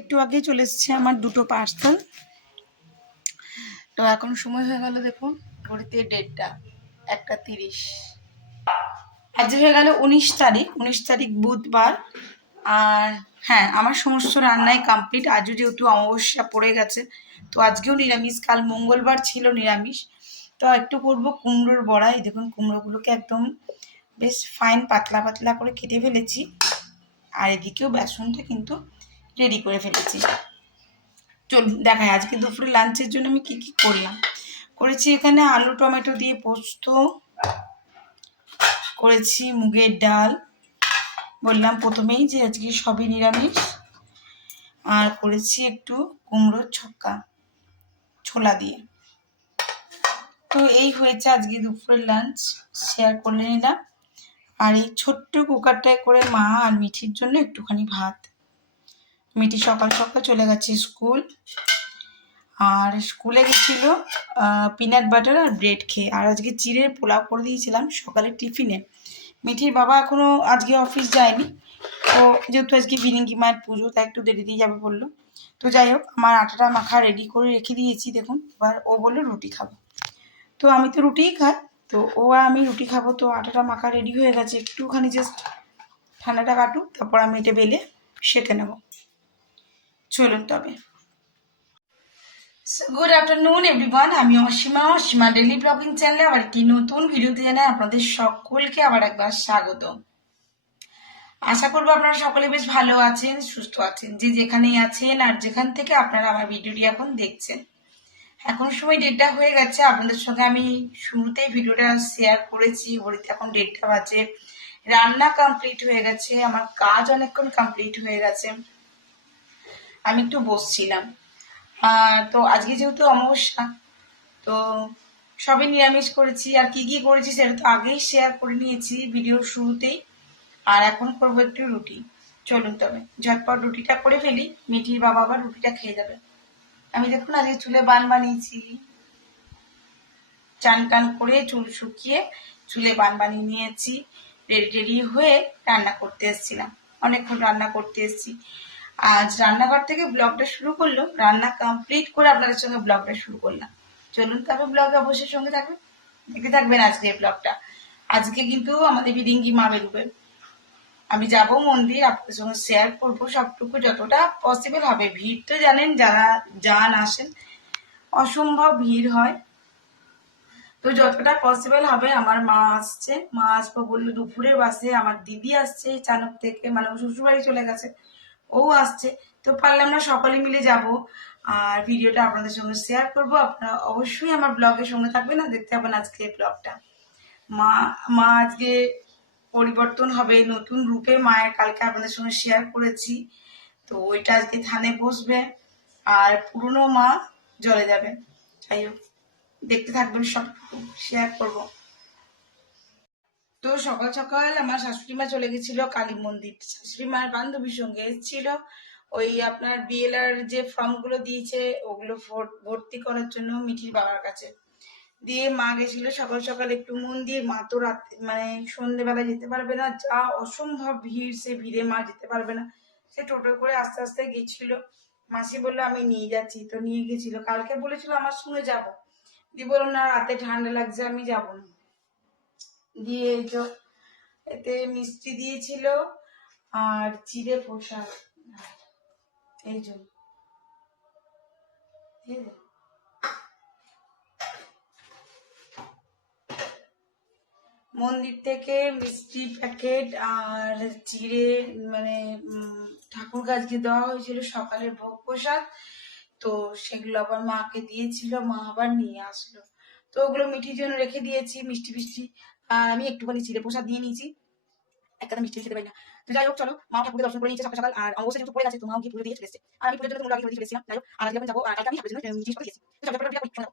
একটু আগেই চলে এসেছে আমার দুটো পার্সেল তো এখন সময় হয়ে গেল দেখুন ঘড়িতে ডেটটা একটা তিরিশ। আজ হয়ে গেল উনিশ তারিখ উনিশ তারিখ বুধবার। আর হ্যাঁ আমার সমস্ত রান্নাই কমপ্লিট আজও যেহেতু অমাবস্যা পড়ে গেছে, তো আজকেও নিরামিষ। কাল মঙ্গলবার ছিল নিরামিষ। তো একটু করব কুমড়োর বড়াই দেখুন, কুমড়োগুলোকে একদম বেশ ফাইন পাতলা পাতলা করে কেটে ফেলেছি। আর এদিকেও বেসনটা কিন্তু রেডি করে ফেলেছি। চলুন দেখাই আজকে দুপুরে লাঞ্চের জন্য আমি কি কি করলাম। করেছি এখানে আলু, টমেটো দিয়ে পোস্ত, করেছি মুগের ডাল। বললাম প্রথমেই যে আজকে সবই নিরামিষ। আর করেছি একটু কুমড়োর ছক্কা, ছোলা দিয়ে। তো এই হয়েছে আজকে দুপুরের লাঞ্চ শেয়ার করে নিলাম। আর এই ছোট্ট কুকারটায় করে মা আর মিঠির জন্য একটুখানি ভাত। মিঠি সকাল সকাল চলে গেছে স্কুল। আর স্কুলে গেছিল পিনাট বাটার আর ব্রেড খেয়ে। আর আজকে চিড়ের পোলাও করে দিয়েছিলাম সকালে টিফিনে। মিঠির বাবা এখনও আজকে অফিস যায়নি। তো যেহেতু আজকে বিনিঙ্গি মায়ের পুজো, তাই একটু দেরি দিয়ে যাবে বলল। তো যাই হোক, আমার আটাটা মাখা রেডি করে রেখে দিয়েছি, দেখুন। এবার ও বলল, রুটি খাব। তো আমি তো রুটিই খাই। তো ও আর আমি রুটি খাব, তো আটাটা মাখা রেডি হয়ে গেছে। একটুখানি জাস্ট ঠান্ডাটা কাটুক, তারপর আমি এটা বেলে সেঁকে নেব। চলুন তবে। গুড আফটারনুন এভরিওয়ান আমি অসীমা অসীমা ডেলি ব্লগিং চ্যানেলে আবার একটি নতুন ভিডিওতে জানাই আপনাদের সকলকে আবার একবার স্বাগত আশা করব আপনারা সকলে বেশ ভালো আছেন, সুস্থ আছেন, যে যেখানেই আছেন আর যেখান থেকে আপনারা আমার ভিডিওটি এখন দেখছেন। এখন সময় ডেটটা হয়ে গেছে, আপনাদের সঙ্গে আমি শুরুতেই ভিডিওটা শেয়ার করেছি। ঘড়িতে এখন ডেটটা বাজে। রান্না কমপ্লিট হয়ে গেছে, আমার কাজ অনেকক্ষণ কমপ্লিট হয়ে গেছে। আমি একটু বসছিলাম। তো আজকে যেহেতু অমাবস্যা, তো সবই নিরামিষ করেছি। আর কি কি করেছি সেটা তো আগেই শেয়ার করে নিয়েছি ভিডিওর শুরুতেই। আর এখন করব একটু রুটি। চলুন তবে, ঝটপট রুটিটা করে ফেলি। মিঠির বাবা আবার রুটিটা খেয়ে যাবে। আমি দেখুন আজকে চুলে বান বানিয়েছি। চান টান করে চুল শুকিয়ে চুলে বান বানিয়ে নিয়েছি। রেডি রেডি হয়ে রান্না করতে এসেছিলাম। অনেকক্ষণ রান্না করতে এসেছি। আজ রান্নাঘর থেকে ব্লগটা শুরু করল। রান্না কমপ্লিট করে আপনাদের সঙ্গে ব্লগটা শুরু করলাম। চলুন তবে ব্লগে অবশ্যই সঙ্গে থাকবেন দেখতে থাকবেন আজকে এই ব্লগটা। আজকে কিন্তু আমাদের বিরিঙ্গি মা বেরোবে। আমি যাব মন্দির, আপনাদের সঙ্গে শেয়ার করব সবটুকু। যতটা পসিবল হবে। ভিড় তো জানেন, যারা যান, আসেন, অসম্ভব ভিড় হয়। তো যতটা পসিবল হবে, আমার মা আসছে। মা আসব বলল দুপুরের বাসে। আমার দিদি আসছে, চানক থেকে। মানে শ্বশুরবাড়ি চলে গেছে। ও আসছে, তো পারলে আমরা সকলে মিলে যাব। আর ভিডিওটা আপনাদের সঙ্গে শেয়ার করব। আপনারা অবশ্যই আমার ব্লগের সঙ্গে থাকবেন আর দেখতে পাবেন আজকে ব্লগটা। মা মা আজকে পরিবর্তন হবে, নতুন রূপে মায়ের কালকে আপনাদের সঙ্গে শেয়ার করেছি। তো ওইটা আজকে থানে বসবে। আর পুরনো মা জলে যাবে। যাই হোক, দেখতে থাকবেন সব শেয়ার করব। তো সকাল সকাল আমার শাশুড়ি মা চলে গেছিল কালী মন্দির। শাশুড়ি মার বান্ধবীর সঙ্গে এসেছিল। ওই আপনার বিএলআর যে ফর্মগুলো দিয়েছে, ওগুলো ভর- ভর্তি করার জন্য মিঠির বাবার কাছে। দিয়ে মা গেছিল সকাল সকাল একটু মন্দির। মা তো রাত মানে সন্ধেবেলা যেতে পারবে না। যা অসম্ভব ভিড়, সে ভিড়ে মা যেতে পারবে না। সে টোটো করে আস্তে আস্তে গেছিল। মাসি বলল, আমি নিয়ে যাচ্ছি। তো নিয়ে গেছিল। কালকে বলেছিল, আমার সঙ্গে যাব। দিয়ে বললাম না, রাতে ঠান্ডা লাগছে, আমি যাব না। দিয়ে এতে মিষ্টি দিয়েছিল আর চিড়ে পোশাক এই জন্য। মন্দির থেকে মিষ্টি প্যাকেট আর চিড়ে মানে ঠাকুর গাছকে দেওয়া হয়েছিল সকালের ভোগ প্রসাদ। তো সেগুলো আবার মাকে দিয়েছিল, মা আবার নিয়ে আসলো। তো ওগুলো মিঠির জন্য রেখে দিয়েছি, মিষ্টি মিষ্টি আর আমি একটুখানি চিড়ে প্রসাদ দিয়ে নিয়েছি। একটা মিষ্টি খেতে পারি না। তো যাই হোক, চলো, মা ঠাকুরকে দর্শন করে নিয়েছে সকাল সকাল, আর অবশ্যই যেহেতু পড়ে আছে তো মাও গিয়ে পুজো দিয়ে চলে এসেছে। আর আমি পুজোর জন্য তোমরা আগে এসেছিলাম যাই হোক, আর আজকে যাব, আর কালকে আমি জন্য করে তো চলো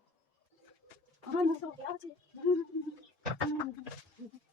তো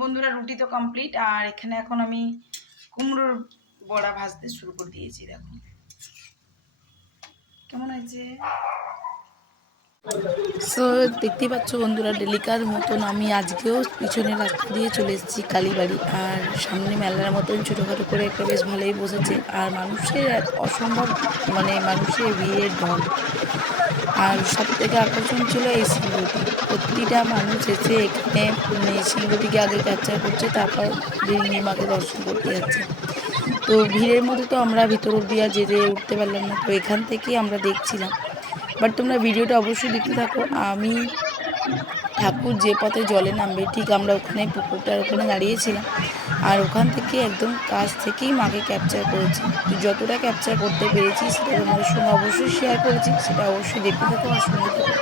বন্ধুরা, রুটি তো কমপ্লিট আর এখানে এখন আমি কুমড়োর বড়া ভাজতে শুরু করে দিয়েছি, দেখো। কেমন হয়েছে? সো দেখতেই পাচ্ছ বন্ধুরা, ডেলিকার মতন আমি আজকেও পিছনে রাস্তা দিয়ে চলে এসেছি কালীবাড়ি। আর সামনে মেলার মতন ছোটোখাটো করে একটা বেশ ভালোই বসেছে। আর মানুষের অসম্ভব মানে মানুষের ভিড়ের ঢল। আর সব থেকে আকর্ষণ ছিল এই সিংহটি প্রতিটা মানুষ এসে এখানে মানে সিংহটিকে আগে ক্যাপচার করছে, তারপর মাকে দর্শন করতে যাচ্ছে। তো ভিড়ের মধ্যে তো আমরা ভিতর অব্দি আর যেতে উঠতে পারলাম না। তো এখান থেকেই আমরা দেখছিলাম। বাট তোমরা ভিডিওটা অবশ্যই দেখতে থাকো। আমি ঠাকুর যে পথে জলে নামবে, ঠিক আমরা ওখানে পুকুরটার ওখানে দাঁড়িয়েছিলাম। আর ওখান থেকে একদম কাছ থেকেই মাকে ক্যাপচার করেছি। তো যতটা ক্যাপচার করতে পেরেছি, সেটা তোমাদের সঙ্গে অবশ্যই শেয়ার করেছি, সেটা অবশ্যই দেখতে থাকো আর শুনতে থাকো।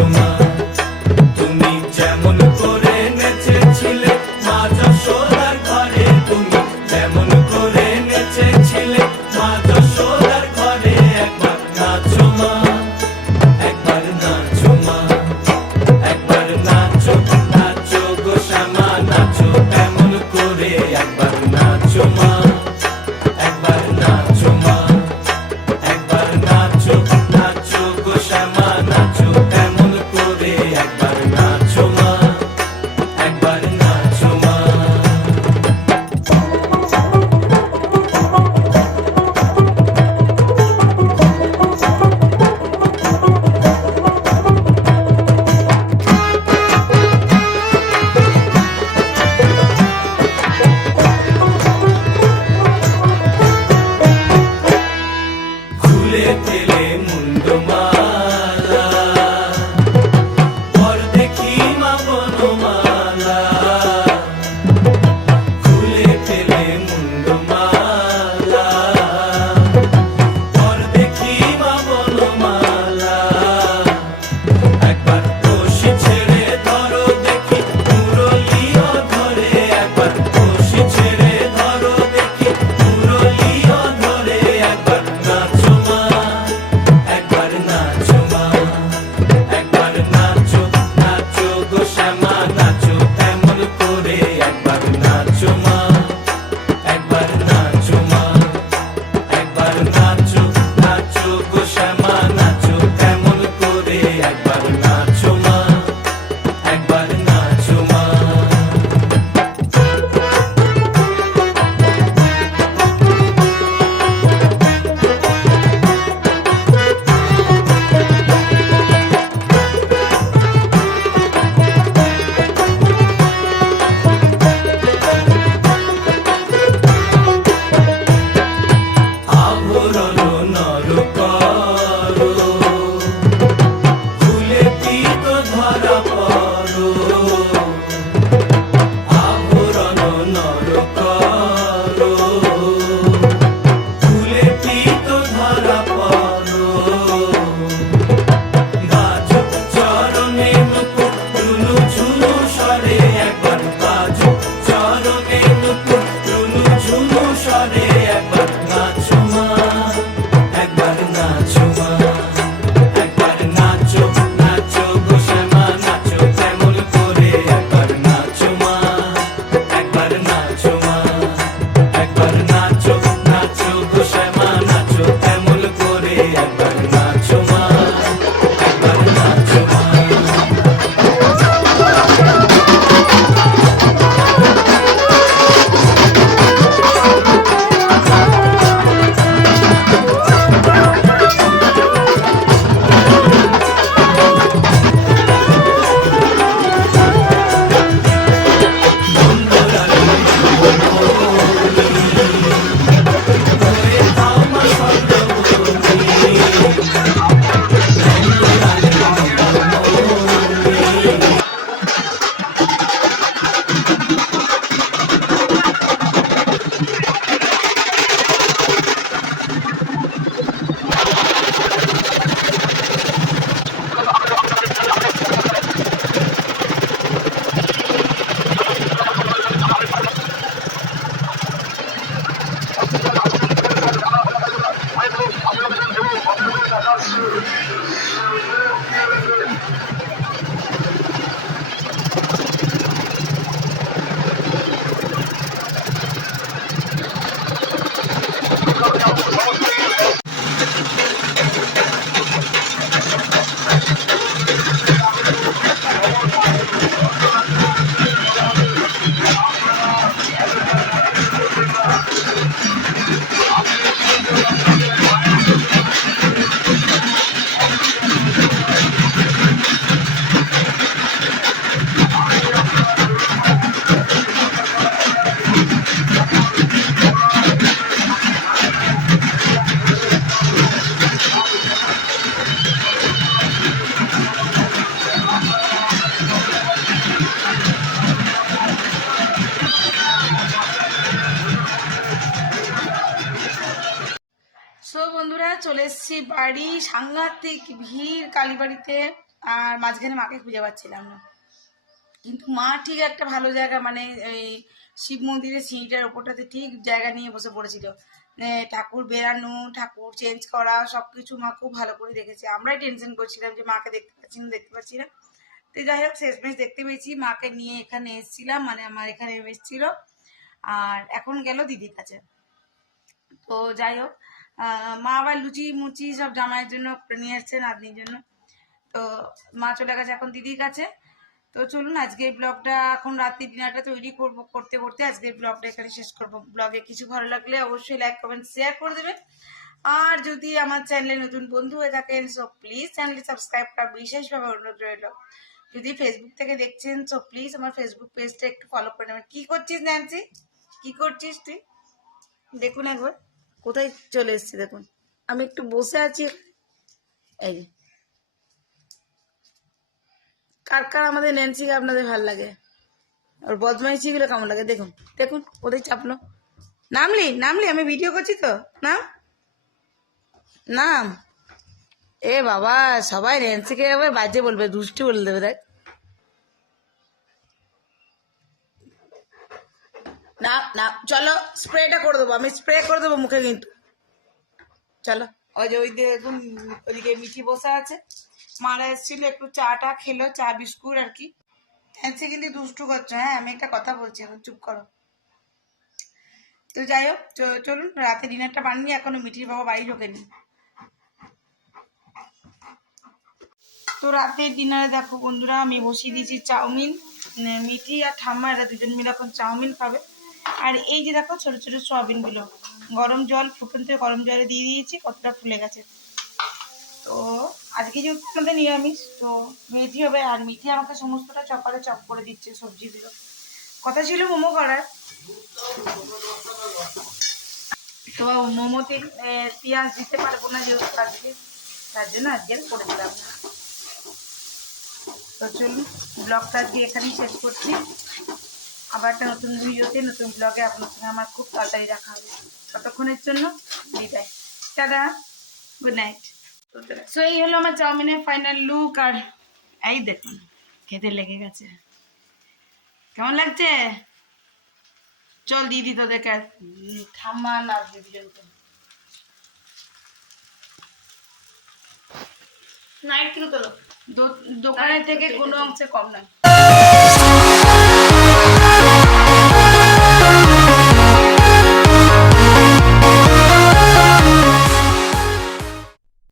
Oh. সাংঘাতিক ভিড় কালীবাড়িতে আর মাঝখানে মাকে খুঁজে পাচ্ছিলাম না। কিন্তু মা ঠিক একটা ভালো জায়গা মানে এই শিব মন্দিরের সিঁড়িটার ওপরটাতে ঠিক জায়গা নিয়ে বসে পড়েছিল। ঠাকুর বেরানো ঠাকুর চেঞ্জ করা, সবকিছু মা খুব ভালো করে দেখেছে। আমরাই টেনশন করছিলাম যে মাকে দেখতে পাচ্ছি না, দেখতে পাচ্ছি না। তো যাই হোক, শেষমেশ দেখতে পেয়েছি, মাকে নিয়ে এখানে এসেছিলাম মানে আমার এখানে এসেছিল। আর এখন গেল দিদির কাছে। তো যাই হোক মা আবার লুচি মুচি সব জামাইয়ের জন্য নিয়ে এসছে নাতনির জন্য। তো মা চলে গেছে এখন দিদির কাছে। তো চলুন আজকে ব্লগটা এখন রাত্রি ডিনারটা তৈরি করব, করতে করতে আজকে ব্লগটা এখানে শেষ করব। ব্লগে কিছু ভালো লাগলে অবশ্যই লাইক কমেন্ট শেয়ার করে দেবেন। আর যদি আমার চ্যানেলে নতুন বন্ধু হয়ে থাকেন সো প্লিজ চ্যানেলটি সাবস্ক্রাইব করা বিশেষভাবে অনুরোধ রইল। যদি ফেসবুক থেকে দেখছেন সো প্লিজ আমার ফেসবুক পেজটা একটু ফলো করে নেবেন। কি করছিস ন্যান্সি কি করছিস তুই? দেখুন একবার। কোথায় চলে এসেছি দেখুন। আমি একটু বসে আছি। এই কার কার আমাদের ন্যান্সিকে আপনাদের ভালো লাগে? ওর বদমাইশিগুলো কেমন লাগে? দেখুন দেখুন, ওদের চাপলো নামলি নামলি, আমি ভিডিও করছি তো। নাম? নাম? এ বাবা, সবাই ন্যান্সিকে এবার বাজে বলবে, দুষ্টু বলে দেবে, দেখ। না না চলো স্প্রেটা করে দেবো আমি স্প্রে করে দেবো মুখে কিন্তু। চলো। ওই যে ওই দিয়ে দেখুন ওইদিকে মিঠি বসে আছে। মারা এসেছিল একটু চা টা খেলো চা বিস্কুট আর কি। ফ্যান্সি কিন্তু দুষ্টু করছ হ্যাঁ আমি একটা কথা বলছি এখন চুপ করো। তো যাই হোক চলুন রাতে ডিনারটা বানিয়ে এখনও মিঠির বাবা বাড়ি ঢোকেনি। তো রাতের ডিনারে দেখো বন্ধুরা আমি বসিয়ে দিয়েছি চাউমিন উম, মিঠি আর ঠাম্মা এরা দুজন মিলে এখন চাউমিন খাবে। আর এই যে দেখো ছোট ছোট সোয়াবিনগুলো গরম জল ফুটন থেকে গরম জলে দিয়ে দিয়েছি, কতটা ফুলে গেছে। তো আজকে যেহেতু আমাদের নিরামিষ, তো মেথি হবে আর মেথি আমাকে সমস্তটা চপারে চপ করে দিচ্ছে সবজিগুলো। কথা ছিল মোমো করার। তো মোমোতে পেঁয়াজ দিতে পারব না যেহেতু আজকে, তার জন্য আজকে করে দিলাম না। তো চলুন, ব্লগটা আজকে এখানেই শেষ করছি। আবার একটা নতুন ভিডিওতে নতুন ব্লগে আপনার সঙ্গে আমার খুব তাড়াতাড়ি দেখা হবে। ততক্ষণের জন্য বিদায়। টাটা গুড নাইট সো এই হলো আমার চাউমিনের ফাইনাল লুক আর এই দেখুন খেতে লেগে গেছে। কেমন লাগছে? চল দিদি তোদেরকে ঠাম্মা না দুজনকে নাইট তোলো। দোকানের থেকে কোনো অংশে কম নয়।